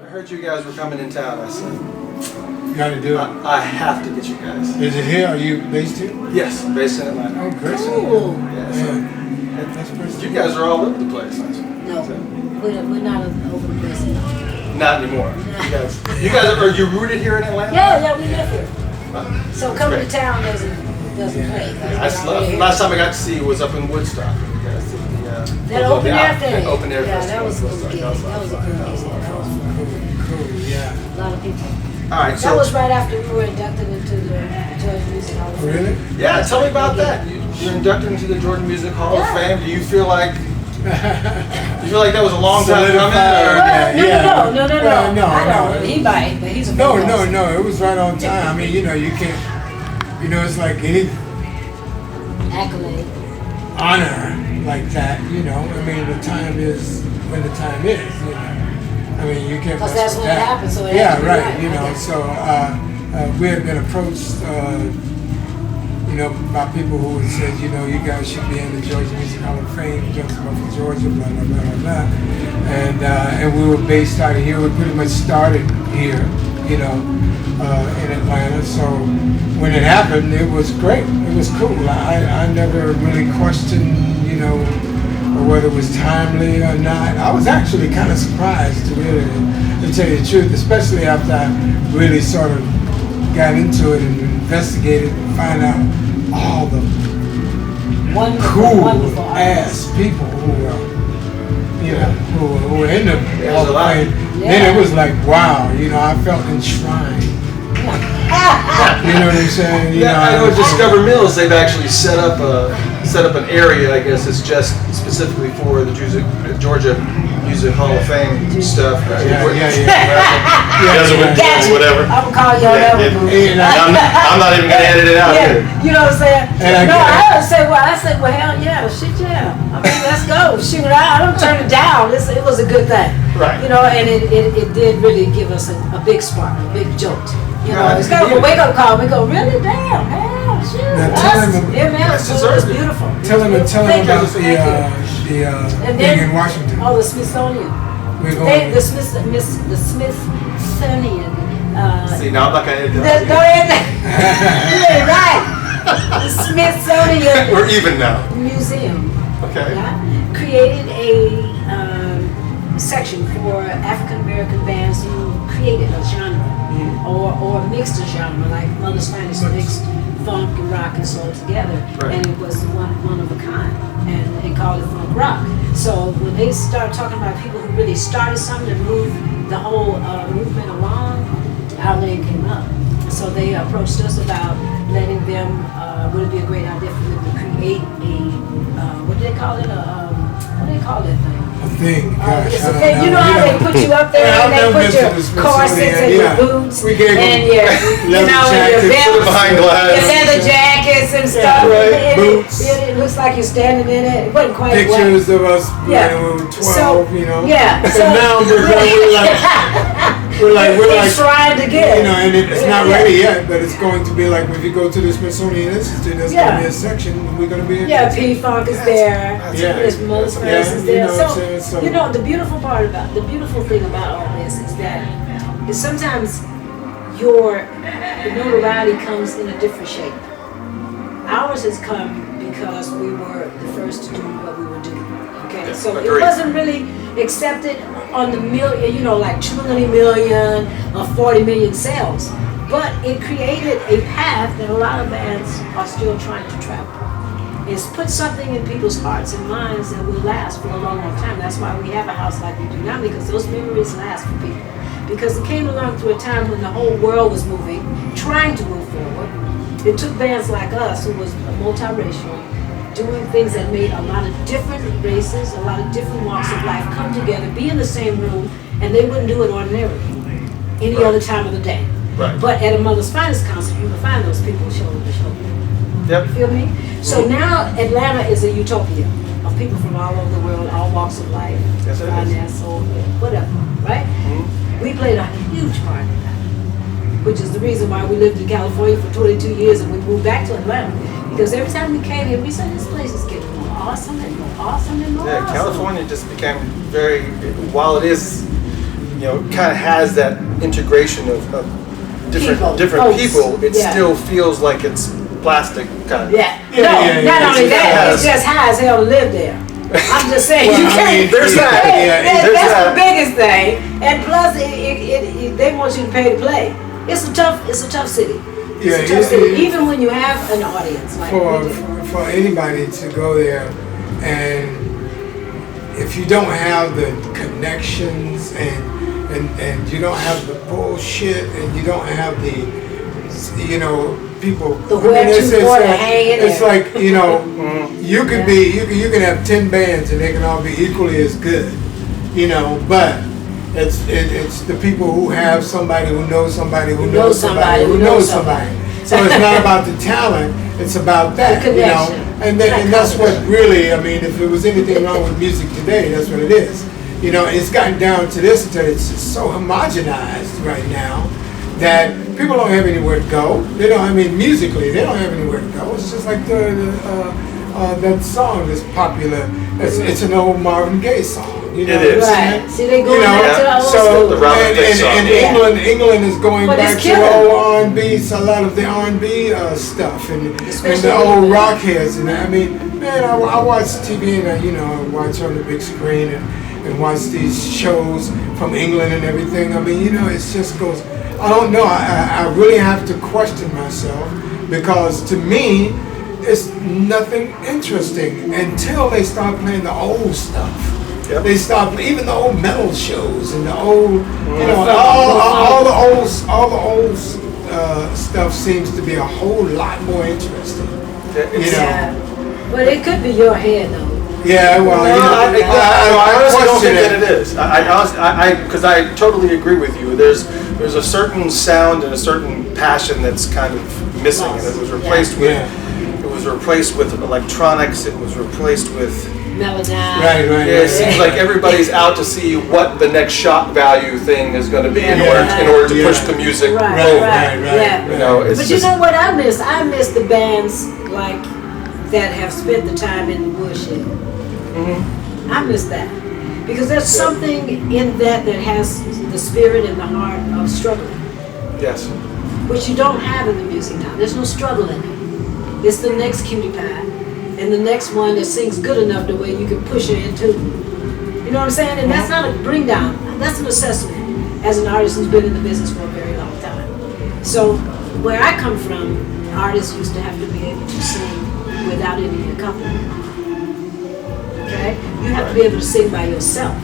I heard you guys were coming in town. I said, You gotta do it. I have to get you guys. Is it here? Are you based here? Yes, based in Atlanta. Oh, great. Cool. Yeah, so That's pretty you guys are all over the place. Aren't you? No, we're not over the place enough. Not anymore. You guys are you rooted here in Atlanta? Yeah, we live here. So That's coming great. to town doesn't play. Last time I got to see you was up in Woodstock. You guys did That open air thing. That open air Yeah, festival. that was a good Woodstock. gig. That was a That was a lot of good fun. gig. That was fun. cool. Yeah. A lot of people. All right, That so was right after we were inducted into the Georgia Music Hall of Fame. Really? yeah, tell me about that. You're inducted into the Georgia Music Hall of Yeah. Fame. Do you feel like that was a long time coming? Solidified. Or? No. Well, no, I don't. no. He might, but he's a No, big boss. no. It was right on time. I mean, you can't. It's like any Accolade. honor like that. I mean, the time is when the time is. I mean, you can't. Because mess that's with when it that. happened, so it yeah, had to be right. right. So we had been approached. By people who had said, you guys should be in the Georgia Music Hall of Fame, just from Georgia, blah, blah, blah, blah, blah. And we were based out of here. We pretty much started here, in Atlanta. So when it happened, it was great. It was cool. I never really questioned, whether it was timely or not. I was actually kind of surprised, to tell you the truth, especially after I really sort of got into it and investigated and find out all the Wonderful ass people who were in the Hall of Fame. Yeah. Then it was like, wow, I felt enshrined. You know what I'm saying? Yeah, I know at Discover Mills they've actually set up an area. I guess it's just specifically for the Georgia Music Hall of Fame stuff. Yeah. Whatever. I'm gonna call y'all that one. I'm not even gonna edit it out here. You know what I'm saying? And I said, well, hell yeah, shit yeah. I mean, let's go. Shoot, I don't turn it down. It was a good thing. Right. And it did really give us a big spark, a big jolt. It's kind of a wake up call. We go, really? Damn, hell, shit. Now tell him- Yeah, man, it's beautiful. Tell him about Thank you. the And thing then- in Washington. Oh, the Smithsonian. We're going. The Smithsonian. See, now I'm not gonna edit Go that out ahead. You're right. The Smithsonian here. We're even now. Museum Okay. created a section for African American bands who created a genre or mixed a genre, like Mother's Finest mixed funk and rock and soul together, Right. and it was one of a kind, and they called it funk rock. So when they started talking about people who really started something and moved the whole movement along, our name came up. So they approached us about letting them, would it be a great idea for them to create what do they call it? What do they call that thing? A thing. Gosh, It's I a don't thing. know. You know how they put you up there Yeah, and they I've put never your been to the corsets Smithsonian. and Yeah. your boots We gave them and your, leather your jackets, belts, behind your glass. leather jackets and stuff. right. And Boots. It looks like you're standing in it. It wasn't quite Pictures of us Yeah. when we were 12, So, yeah. So now we're like, It's trying to get. and it's not ready yet, but it's going to be like if you go to the Smithsonian Institute, there's going to be a section, and we're going to be in Yeah, P-Funk is there. Yeah. There's Mother's Yeah, Finest is there. what I'm saying? So- The beautiful thing about all this is that sometimes the notoriety comes in a different shape. Ours has come because we were the first to do what we were doing. Okay, Yeah, so agreed. it wasn't really accepted on the million, like 20 million or 40 million sales. But it created a path that a lot of bands are still trying to travel. It's put something in people's hearts and minds that will last for a long, long time. That's why we have a house like we do now, because those memories last for people. Because it came along through a time when the whole world was moving, trying to move forward. It took bands like us, who was multiracial, doing things that made a lot of different races, a lot of different walks of life come together, be in the same room, and they wouldn't do it ordinarily any Right. other time of the day. Right. But at a Mother's Finest concert, you can find those people shoulder to shoulder. Yep. You feel me? So now Atlanta is a utopia of people from all over the world, all walks of life, Yes, it is. finance, soul, whatever, right? We played a huge part in that, which is the reason why we lived in California for 22 years and we moved back to Atlanta. Because every time we came here, we said this place is getting more awesome and more awesome and more Yeah, awesome. California just became very, while it is kind of has that integration of different people, it still feels like it's plastic kind of. Yeah. Not only that, it's just high as hell to live there. I'm just saying, you can't. There's that. That's the biggest thing. And plus, they want you to pay to play. It's a tough city. It's a tough city, even when you have an audience. Like for anybody to go there, and if you don't have the connections and you don't have the bullshit and you don't have the people. It's like you could be you can have 10 bands and they can all be equally as good, but it's the people who have somebody who knows somebody who knows somebody who knows somebody. So it's not about the talent, it's about that, and that's what really, I mean, if it was anything wrong with music today, that's what it is. It's gotten down to this until it's so homogenized right now that people don't have anywhere to go. They don't. I mean, musically, they don't have anywhere to go. It's just like that song that's popular. It's an old Marvin Gaye song. It is. Right. See, they go back to the old school. The Robin Thicke song. And England is going back to the old R&B, a lot of the R&B stuff, and the old rock heads. And I mean, man, I watch TV and I watch on the big screen and watch these shows from England and everything. I mean, it just goes. I don't know. I really have to question myself because to me, it's nothing interesting until they start playing the old stuff. Yep. They stop even the old metal shows and the old, all the old stuff seems to be a whole lot more interesting. But it could be your head though. Yeah, well, I honestly don't think that it is. Because I totally agree with you. There's a certain sound and a certain passion that's kind of missing, and it was replaced with electronics. It was replaced with melodyne. Right. It seems like everybody's out to see what the next shock value thing is going to be in order to push the music over. Right. But you know what I miss? I miss the bands like that have spent the time in the woodshed. Mm-hmm. I miss that because there's something in that has the spirit and the heart of struggling. Yes. Which you don't have in the music now. There's no struggle in it. It's the next cutie pie. And the next one that sings good enough the way you can push her into. You know what I'm saying? And that's not a bring down. That's an assessment as an artist who's been in the business for a very long time. So where I come from, artists used to have to be able to sing without any accompaniment. Okay? You have to be able to sing by yourself.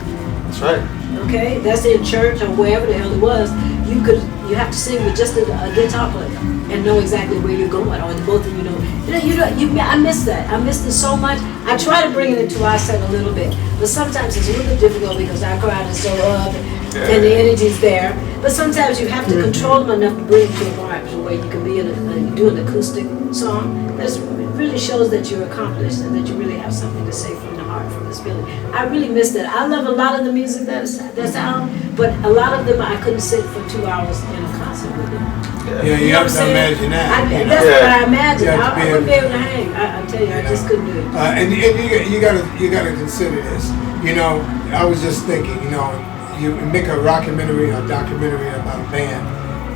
That's right. Okay? That's in church or wherever the hell it was. You have to sing with just a guitar player and know exactly where you're going, or both of you know. I miss that. I miss it so much. I try to bring it into our set a little bit, but sometimes it's a little bit difficult because our crowd is so up and the energy's there. But sometimes you have to control them enough to bring it to a vibe to where you can be do an acoustic song. It really shows that you're accomplished and that you really have something to say from the heart, from the spirit. I really miss that. I love a lot of the music that's out, but a lot of them I couldn't sit for 2 hours in a concert with them. Yeah, you have to imagine that. That's what I imagine. I wouldn't be able to hang. I tell you, I just couldn't do it. And you gotta consider this. I was just thinking. You make a documentary about a band.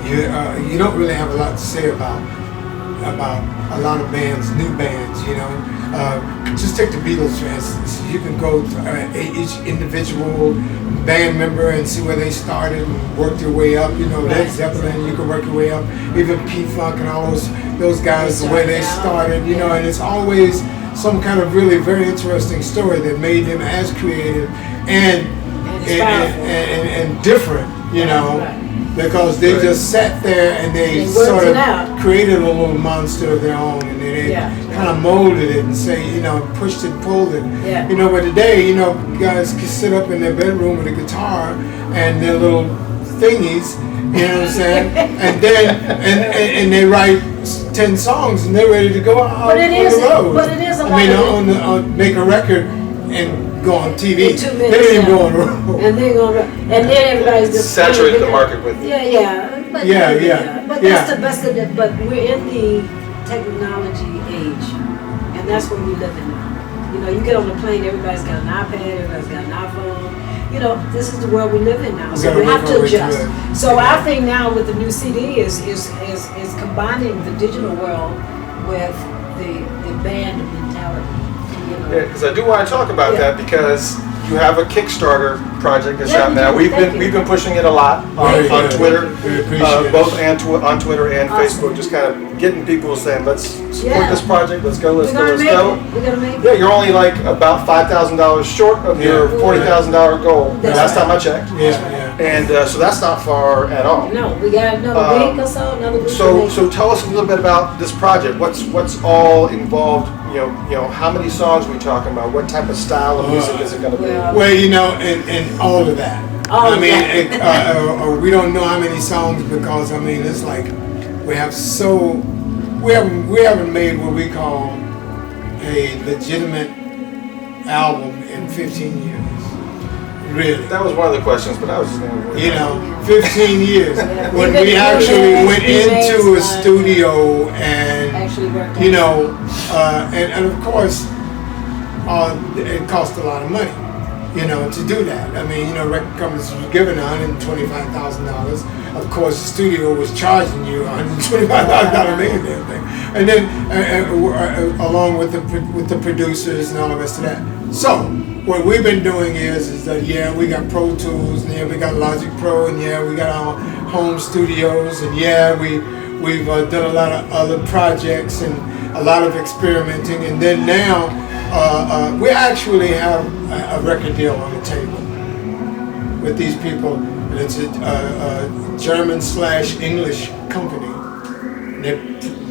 You don't really have a lot to say about a lot of bands, new bands. Just take the Beatles for instance. You can go to each individual band member and see where they started and work their way up. Led Zeppelin, you can work your way up. Even P-Funk and all those guys, the way they started. And it's always some kind of really very interesting story that made them as creative and different. Because they just sat there and they sort of created a little monster of their own, and they kind of molded it and pushed it, pulled it. Yeah. But today, guys can sit up in their bedroom with a guitar and their little thingies, you know what I'm saying? And then and they write 10 songs and they're ready to go out on the road. But it is a lot. Make a record and go on TV. 2 minutes, they didn't even go on the road. And then everybody's just saturate the market with. But we're in the technology age, and that's what we live in now. You know, you get on the plane, everybody's got an iPad, everybody's got an iPhone. You know, this is the world we live in now, so we have to adjust. So our thing now with the new CD is combining the digital world with the band mentality. You know? Yeah, because I do want to talk about that because you have a Kickstarter project that's out now. We've been pushing it a lot on Twitter, both on Twitter and Facebook, just kind of getting people saying, let's support this project, let's go. We're gonna make it. Yeah, you're only like about $5,000 short of your $40,000 goal. Last time I checked. And so that's not far at all. No, we got another week or so, another week. So tell us a little bit about this project. What's all involved? You know, how many songs are we talking about? What type of style of music is it going to be? Well, you know, and all of that. We don't know how many songs because I mean it's like we haven't made what we call a legitimate album in 15 years. Really. That was one of the questions, but I was just going to. You know, 15 years when we actually went into a studio and you know, and of course, it cost a lot of money, you know, to do that. I mean, you know, record companies were given $125,000. Of course, the studio was charging you $125,000 making that thing, and then along with the producers and all the rest of that. So what we've been doing is that we got Pro Tools, and we got Logic Pro, and we got our home studios, and we've done a lot of other projects and a lot of experimenting, and then now we actually have a record deal on the table with these people. And it's a German/English company. And they're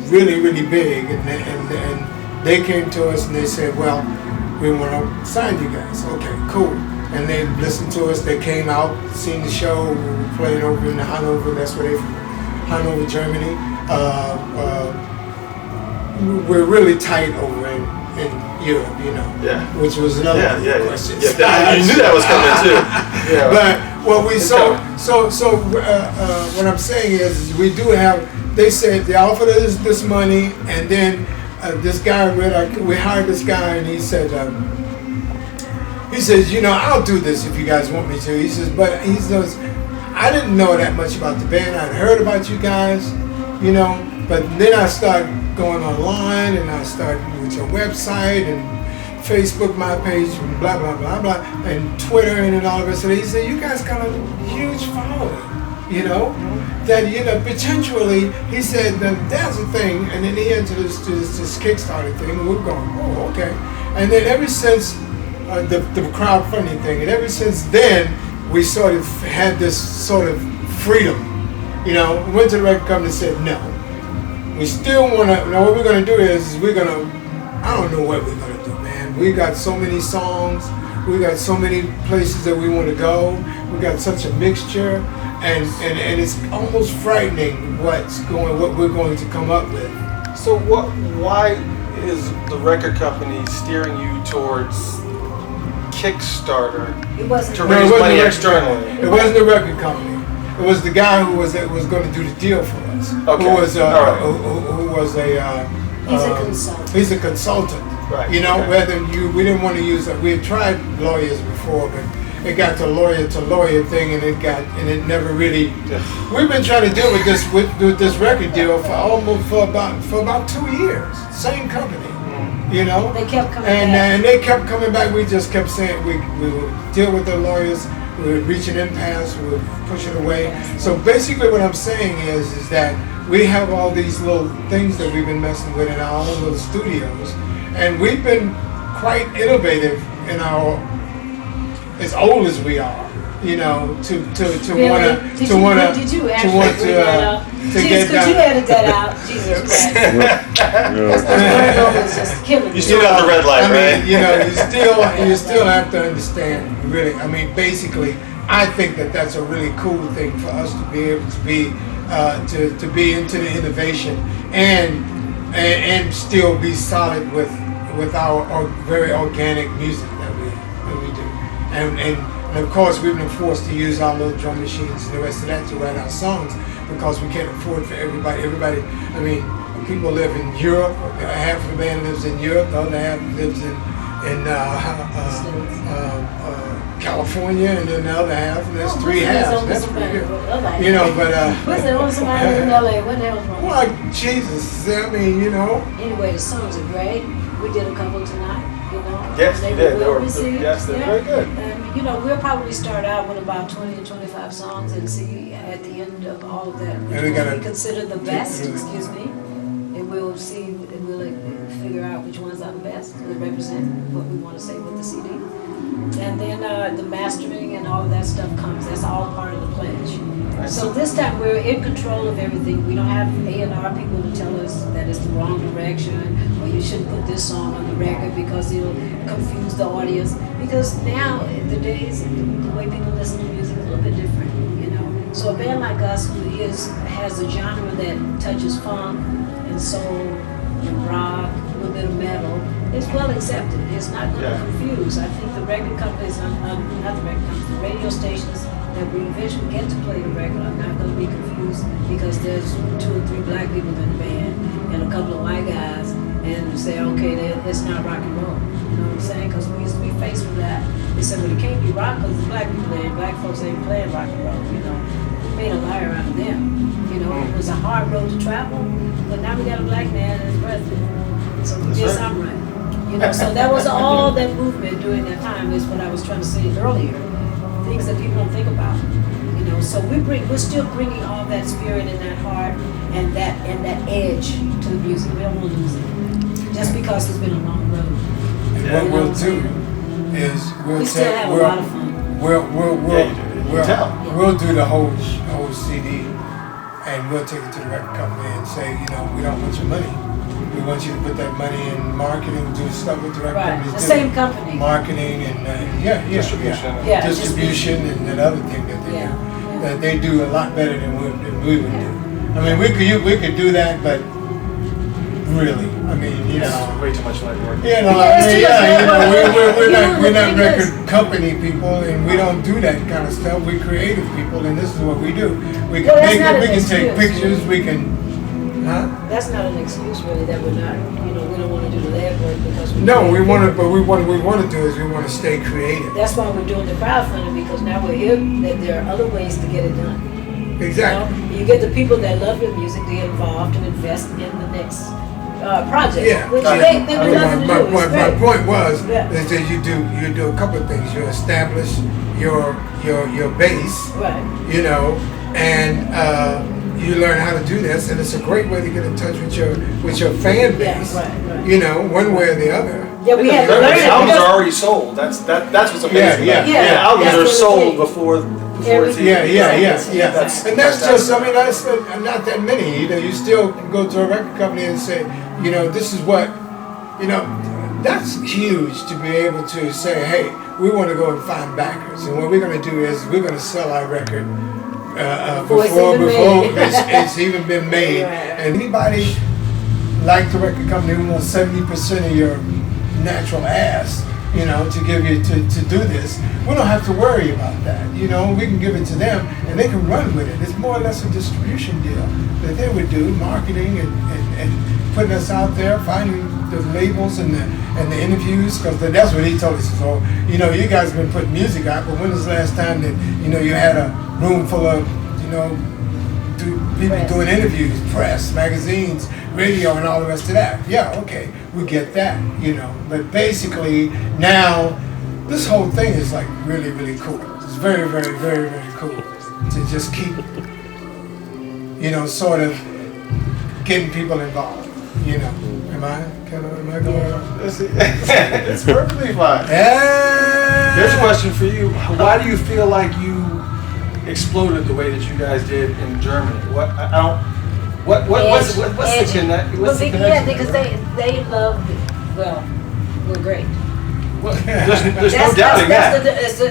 really, really big, and they came to us and they said, well, we want to sign you guys. Okay, cool. And they listened to us. They came out, seen the show. We were playing over in Hanover. That's where they're from, Hanover, Germany. We're really tight over in Europe, you know. Yeah. Which was another question. Yeah, I knew that was coming too. Yeah. But what what I'm saying is we do have. They said they offered us this money, and then this guy we hired this guy, and he says, you know, I'll do this if you guys want me to. He says, but he says, I didn't know that much about the band. I'd heard about you guys, you know, but then I started going online, and I started with your website and Facebook, my page, and blah blah blah blah, and Twitter and all of it. So he said, you guys got a huge following, you know. That, you know, potentially, he said, that's the thing, and then he entered this Kickstarter thing, and we're going, oh, okay. And then ever since the crowdfunding thing, and ever since then, we sort of had this sort of freedom, you know. We went to the record company and said, no, we still want to, now what we're going to do is we're going to, I don't know what we're going to do, man. We got so many songs, we got so many places that we want to go, we got such a mixture. And it's almost frightening what we're going to come up with. So why is the record company steering you towards Kickstarter to raise money externally? It wasn't the record company. It was the guy who was going to do the deal for us. Okay. Who was he's a consultant. He's a consultant. Right. You know, okay. We didn't want to use that. We had tried lawyers before, but it got to lawyer thing, and it never really. We've been trying to deal with this record deal for about 2 years. Same company, you know. They kept coming back. And they kept coming back. We just kept saying we would deal with the lawyers. We would reach an impasse. We would push it away. So basically, what I'm saying is that we have all these little things that we've been messing with in our own little studios, and we've been quite innovative in our. As old as we are, you know, to want to Did you get you edit that out? Jesus Christ. You still got the red light, right? You know, you still have to understand. Really, I mean, basically, I think that's a really cool thing for us to be able to be to be into the innovation and still be solid with our very organic music that we do. And of course, we've been forced to use our little drum machines and the rest of that to write our songs because we can't afford for everybody. I mean, people live in Europe. Half the band lives in Europe. The other half lives in in California, and then the other half, and there's three halves. That's pretty good. You know, but what's the only somebody in LA? What the hell's wrong? well, Jesus, I mean, you know. Anyway, the songs are great. We did a couple tonight. You know, Yes, you did. well received. Yes, they're very good. And you know, we'll probably start out with about 20 to 25 songs and see at the end of all of that which we gotta we consider the best. really- Excuse me. And we'll see. And we'll figure out which ones are the best that represent what we want to say with the CD. And then the mastering and all of that stuff comes. That's all part of the pledge. So this time we're in control of everything. We don't have A&R people to tell us that it's the wrong direction or you shouldn't put this song on the record because it'll confuse the audience. Because now, the days, the way people listen to music is a little bit different, you know. So a band like us who has a genre that touches funk and soul and rock, a little bit of metal, is well accepted. It's not going to confuse. I think the record companies, not the record companies, the radio stations that we eventually get to play the record are not going to be confused because there's 2 or 3 black people in the band and a couple of white guys and say, okay, it's not rock and roll. You know what I'm saying? Because we used to be faced with that. They said, well, it can't be rock because the black people there, black folks ain't playing rock and roll, you know. We made a liar out of them. You know, it was a hard road to travel, but now we got a black man as president. So we did something right. You know, so that was all that movement during that time is what I was trying to say earlier. Things that people don't think about. You know, so we're still bringing all that spirit and that heart and that edge to the music. We don't want to lose it. Just because it's been a long road. And what we'll do is we still have a lot of fun. We'll do the whole CD, and we'll take it to the record company and say, you know, we don't want your money. We want you to put that money in marketing, do stuff with the record companies. The same company. Marketing and distribution. Yeah, distribution and that other thing that they do. That they do a lot better than we would do. I mean, we could do that, but really, I mean, you know, way too much legwork. You know, we're not record company people, and we don't do that kind of stuff. We're creative people, and this is what we do. We can take pictures. We can. Huh? That's not an excuse, really, that we're not. You know, we don't want to do the lab work because we. No, we want to, but we want to do is we want to stay creative. That's why we're doing the crowdfunding because now we're here. That there are other ways to get it done. Exactly. You know? You get the people that love your music to get involved and invest in the next project. Yeah. Which they would love to do. My point was is that you do a couple of things. You establish your base. Right. You know, and. You learn how to do this, and it's a great way to get in touch with your fan base. Yeah, right. You know, one way or the other. Yeah, we had to learn the it. albums are already sold. That's what's amazing. Yeah. Albums are sold before it's even. Yeah. And that's just, I mean, that's not that many. You know, you still can go to a record company and say, you know, this is what, you know, that's huge to be able to say, hey, we want to go and find backers, and what we're going to do is we're going to sell our record. Before it's even been made. Right. And anybody like the record company who wants 70% of your natural ass, you know, to give you to do this, we don't have to worry about that. You know, we can give it to them and they can run with it. It's more or less a distribution deal that they would do, marketing and putting us out there, finding the labels and the interviews, because that's what he told us. So, you know, you guys have been putting music out, but when was the last time that, you know, you had a room full of, you know, people doing interviews, press, magazines, radio, and all the rest of that? Yeah, okay, we get that, you know. But basically, now, this whole thing is like really, really cool. It's very, very, very, very cool to just keep, you know, sort of getting people involved, you know. Am I going on? It's perfectly fine. Yeah. Here's a question for you. Why do you feel like you exploded the way that you guys did in Germany? What's the connection? Yeah, because they love it. Well, we're great. Well, there's no doubting that.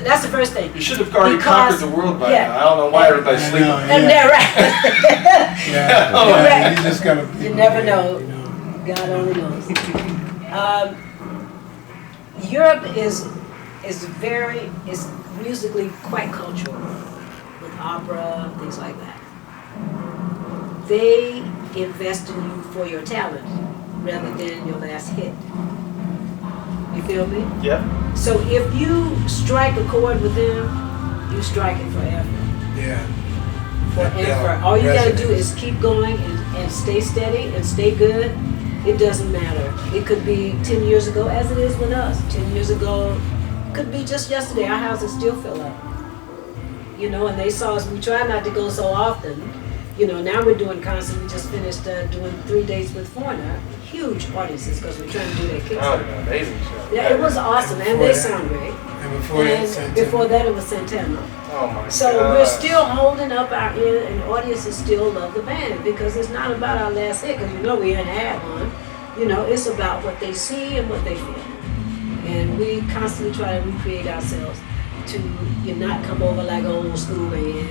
That's the first thing. You should have already conquered the world by now. I don't know why everybody's sleeping. And they're right. Yeah. You just gotta. You never know. God only knows. Europe is musically quite cultural, with opera, things like that. They invest in you for your talent rather than your last hit. You feel me? Yeah. So if you strike a chord with them, you strike it forever. Yeah. Forever. Yeah. All you gotta do Resonates. is keep going and stay steady and stay good. It doesn't matter. It could be 10 years ago, as it is with us. 10 years ago, could be just yesterday. Our houses still fill up. You know, and they saw us. We try not to go so often. You know, now we're doing concerts. We just finished doing 3 days with Foreigner. Huge audiences because we're trying to do that Oh, Kickstarter. amazing show. Yeah, it was awesome, and they sound great. And before that, And Santana. before that, it was Santana. Oh my So God. we're still holding up our end, and audiences still love the band because it's not about our last hit, because you know we hadn't had one. You know, it's about what they see and what they feel. And we constantly try to recreate ourselves to not come over like an old school band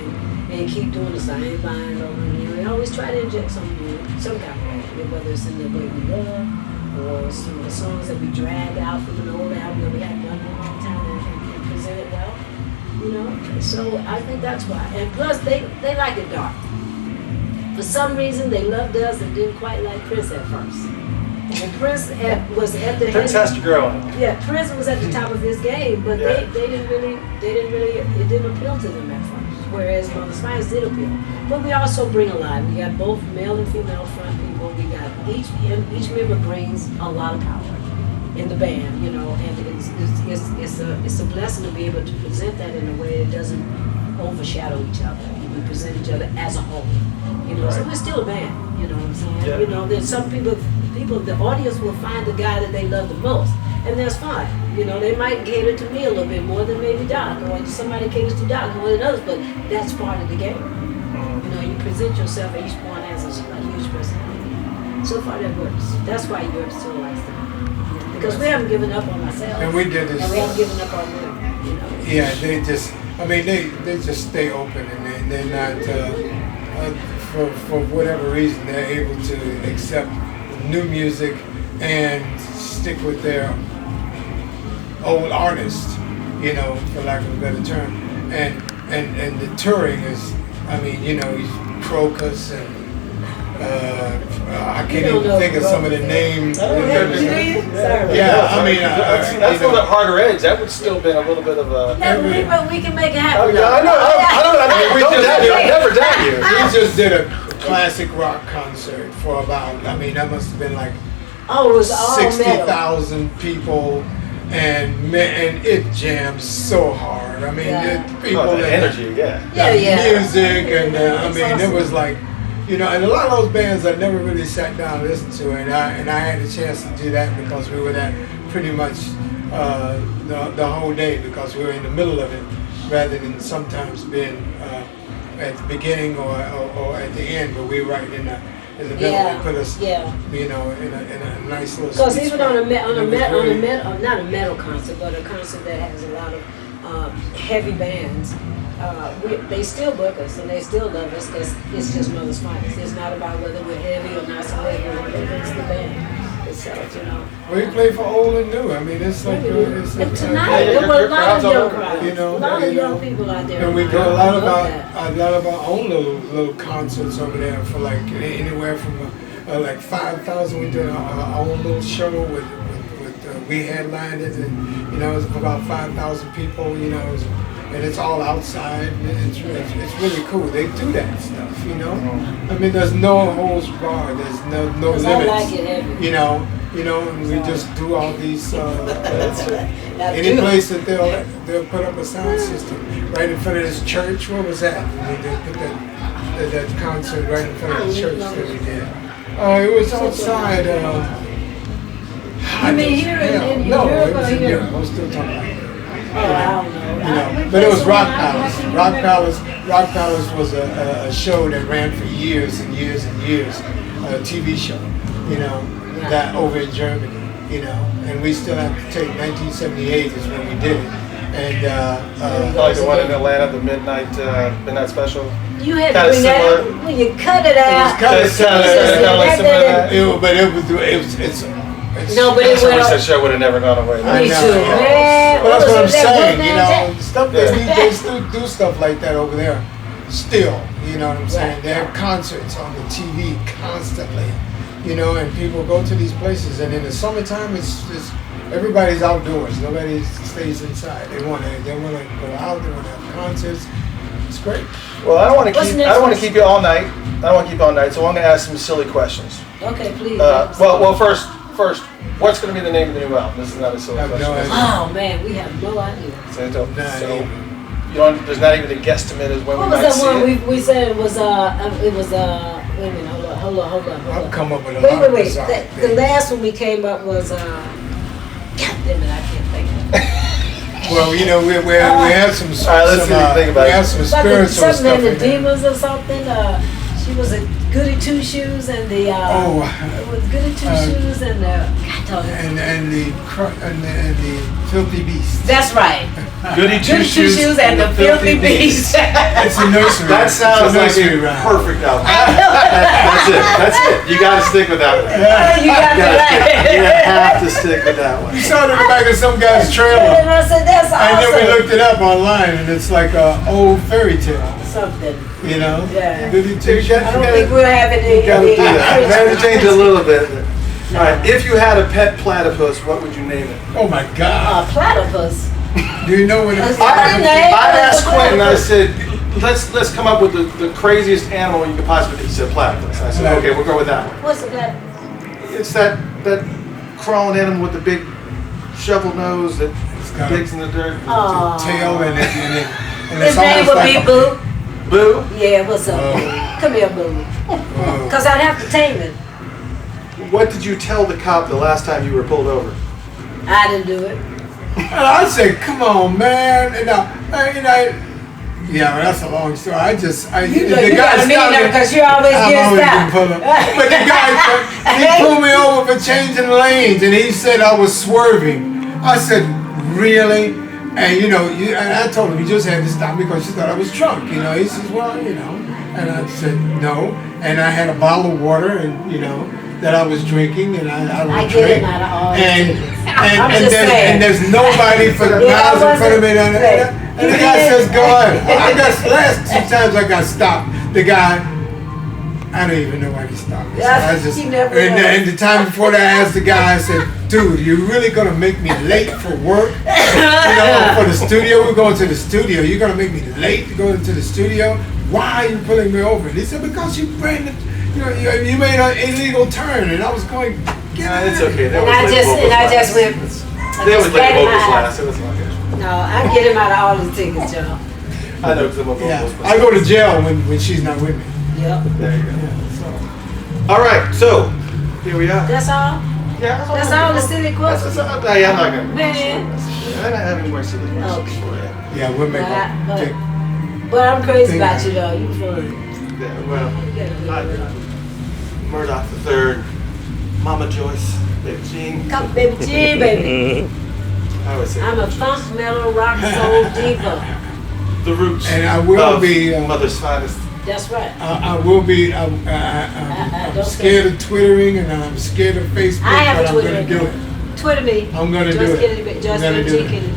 and keep doing the same line over and over. We always try to inject some new, some kind of way, whether it's in the way we love or some of the songs that we drag out from an old album that we hadn't done in a long time and present it well. You know, so I think that's why. And plus, they like it dark. For some reason, they loved us and didn't quite like Prince at first. And Prince was at the Prince has to grow up. yeah, Prince was at the top of his game, but Yeah. they didn't really, it didn't appeal to them at first. Whereas Mother Spines did appeal. But we also bring a lot. We got both male and female front people. We got each member brings a lot of power in the band, you know, and it's a blessing to be able to present that in a way that doesn't overshadow each other. We present each other as a whole, you know. So Right. we're still a band, you know what I'm saying? Yeah. You know, there's some people, the audience will find the guy that they love the most, and that's fine. You know, they might cater to me a little bit more than maybe Doc, or somebody caters to Doc more than others, but that's part of the game. You know, you present yourself, each one has a huge personality. So far that works. That's why Europe still likes them. Because we haven't given up on ourselves. And we did this. And we haven't given up on them, you know. Yeah, they just, I mean, they just stay open, and they're not, for whatever reason, they're able to accept new music and stick with their old artist, you know, for lack of a better term. And the touring is, I mean, you know, Crocus and I can't even think of some of the names. Sorry. Yeah, I mean, that's a little bit harder edge. That would still been a little bit of a. Yeah, but we can make it Oh happen. yeah, I know. We Don't just doubt you. I did- never doubt you. We just did a classic rock concert for about, I mean, that must have been like Oh, it was all metal. 60,000 people, and it jams so hard. I mean, Yeah. the people, Oh, the and energy, yeah. Yeah, the yeah. music, and I It's mean, it awesome. was like, you know, and a lot of those bands I never really sat down and listened to, and I had a chance to do that because we were there pretty much the whole day because we were in the middle of it, rather than sometimes being at the beginning or at the end, but we were right in the middle. Yeah, They put us, yeah. you know, in a nice little. Because sweet even spot. on a It was not a metal concert, but a concert that has a lot of heavy bands, they still book us and they still love us because it's just Mother's Finest. It's not about whether we're heavy or not so heavy or whatever. It's the band itself, you know. We play for old and new. I mean, it's like it's And like, tonight yeah, there were a your lot of crowd's all young over, crowds, you know, a lot of you young know. people out there. And we do I a lot love of that. our own little concerts over there for like anywhere from like 5,000. We did our own little show with we headlined it, and you know, it was about 5,000 people. You know, and it's all outside. And it's really cool. They do that stuff. You know, I mean, there's no holds barred. There's no 'Cause limits. I like it heavy. You know, and we just do all these. Now, Any do- place that they'll put up a sound system right in front of this church. What was that? They put that concert right in front of the church that we did. It was outside. You mean here in no, Europe it was or in here? Europe. I was still talking about it. Oh, I don't know. You know, but it was Rock Palace. Rock Palace was a show that ran for years and years and years. A TV show, you know, that over in Germany, you know, and we still have to take 1978 is when we did it, and Like the one in Atlanta, the midnight special. You had to Kinda bring that similar. when you cut it out. kinda It's similar. like similar to that. it's No, but it I wish went. that show would have never gone away. I Me know, too, yeah. man. But that's what I'm was it, that saying, Good you Man know, Jack? stuff they still do stuff like that over there, still, you know what I'm saying? Right. They have concerts on the TV constantly, you know, and people go to these places, and in the summertime, it's everybody's outdoors. Nobody stays inside. They want to go out. They want to have concerts. It's great. Well, I don't want What's to the keep. next I don't want one? to keep you all night. I don't want to keep you all night. So I'm going to ask some silly questions. Okay, please. Well, first, what's going to be the name of the new album? This is not a silly I have question. no idea. Oh man, we have no idea. So, you don't- Nah, so even. you don't. There's not even a guesstimate as when What we was might that see one it. we said it was wait a minute, hold on. I've come up with a Wait, lot of wait. bizarre The things. last one we came up was God damn it, I can't think of it. Well, you know, we have some. All right, let's see what you think about we it. have some Like spiritual something in stuff the in there. demons or something. She was a goody two shoes and the it was goody two shoes and the God dog. and the filthy beast. That's right. Goody Goody two shoes and the filthy beast. It's a nursery. That sounds like nursery a rhyme. perfect album. That's it. You got to stick with that one. You got You me right. have to stick with that one. We saw it in the back of some guy's And trailer, I said, that's and then we awesome. looked it up online, and it's like an old fairy tale. Something. You know? Yeah. Goody two shoes. I don't think we'll have any. gotta do that. I had to change it a little bit. All right. If you had a pet platypus, what would you name it? Oh my God! Platypus. Do you know what it is? I asked Quentin. I said, let's come up with the craziest animal you could possibly. He said platypus. I said, okay, we'll go with that one. What's the platypus? It's that crawling animal with the big shovel nose that got digs in the dirt. Oh. Tail and His it's name almost would be like Boo. Boo. Yeah, what's up? Oh. Come here, Boo. Because I'd have to tame it. What did you tell the cop the last time you were pulled over? I didn't do it. And I said, "Come on, man!" And yeah, well, that's a long story. You know, the you guy got a mean stopped me. because you always I've get always been stopped. pulled over. But the guy, he pulled me over for changing lanes, and he said I was swerving. I said, "Really?" And and I told him he just had to stop me because he thought I was drunk. He says, "Well, and I said no, and I had a bottle of water, and that I was drinking, and I I would get drink, it out of all and these I'm just there's, saying. and there's nobody for Yeah, I miles in front of me, wasn't- and the guy says, "Go ahead." I got last 2 times I got stopped. The guy, I don't even know why he stopped me. So Yeah, I just, he never and the time before that, I asked the guy, I said, "Dude, you really gonna make me late for work? For the studio? We're going to the studio. You're gonna make me late to go into the studio? Why are you pulling me over?" And he said, "Because you you made an illegal turn," and I was going, It's okay. They And always I let just, the and I vocals just last. went. They always let the Spat in vocals my eye. last. So that's not good. No, I get him out of all his tickets, y'all. I know because I'm a vocals. Yeah, I go to jail when she's not with me. Yep. There you go. Yeah, so. All right, so here we are. That's all. Yeah, That's all the silly questions. I'm not gonna. Man. I'm not having more silly questions Okay. for you. Yeah, we'll make But- a But I'm crazy Think about I- you though. You fun. Yeah, well, You gotta be real. Murdoch III, Mama Joyce, Baby Jean. Come, baby G, baby. I would say I'm a funk, metal, rock, soul diva. the roots. And I will of be, Mother's finest. That's right. I will be. I'm don't scared of Twittering and I'm scared of Facebook, I have but a I'm Twitter going to do it. Twitter me. I'm going to do Joyce it. Kennedy, Joyce I'm going to G. do it. Kennedy.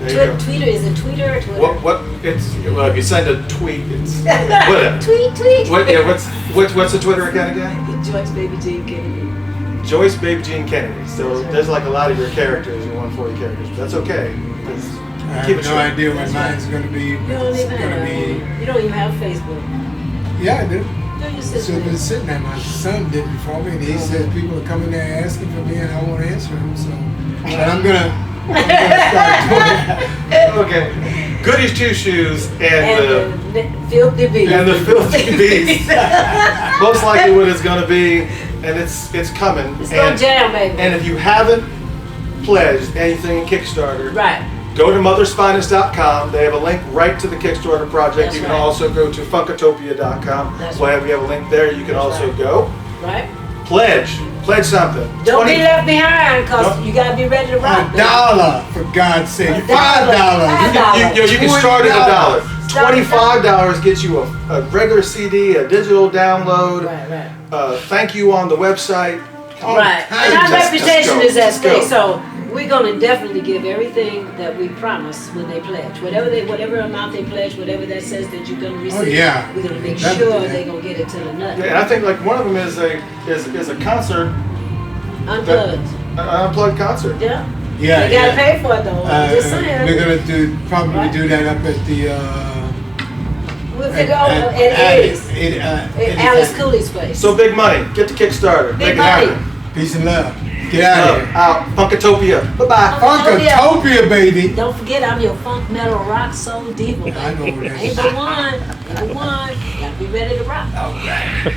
There you go. Twitter, is it Twitter or Twitter? What? It's well. If you send a tweet, it's whatever. Tweet. What? Yeah. What's the Twitter account again? Joyce Baby Jean Kennedy. Joyce Baby Jean Kennedy. So there's like a lot of your characters in 140 characters, but that's okay. Just I keep have it no short. idea what mine's going to be. You But don't it's even going to have. be. You don't even have Facebook. Yeah, I do. No, you So sit I've been there. sitting there. My son did it for me, and he says people are coming there asking for me, and I won't answer them. So, but I'm gonna start doing it. Okay. Goodies Two Shoes and the filthy beast. and the filthy beast. Most likely what it's gonna be, and it's coming. It's gonna jam, baby. And if you haven't pledged anything in Kickstarter, Right. go to mothersfinest.com. They have a link right to the Kickstarter project. That's you can right. also go to funkatopia.com. That's We right. have a link there. You can That's also right. go. Right? Pledge something. Don't 20 be left behind, because Nope. you gotta be ready to rock. $1, for God's sake. $1. $5. You can start at $1. Start at $25 gets you a regular CD, a digital download. Right. Thank you on the website. Right. And our Just reputation go. is at Just go. stake, so we're gonna definitely give everything that we promise when they pledge. Whatever amount they pledge, whatever that says that you're gonna receive. yeah. We're gonna make That- sure they're gonna get it to the nut. Yeah, and I think like one of them is a concert. Unplugged. unplugged concert. Yeah. Yeah, They gotta pay for it though. I'm just saying. We're gonna probably Right. do that up at the. We'll figure out at Eddie's. At Alice Cooley's place. So big money. Get the Kickstarter. Big Make it money. happen. Peace and love. Get out of here. Out. Funkatopia. Bye bye. Funkatopia, baby. Don't forget, I'm your funk, metal, rock, soul diva. I know what that Ain't is. but one. Ain't but one. Gotta be ready to rock. All right.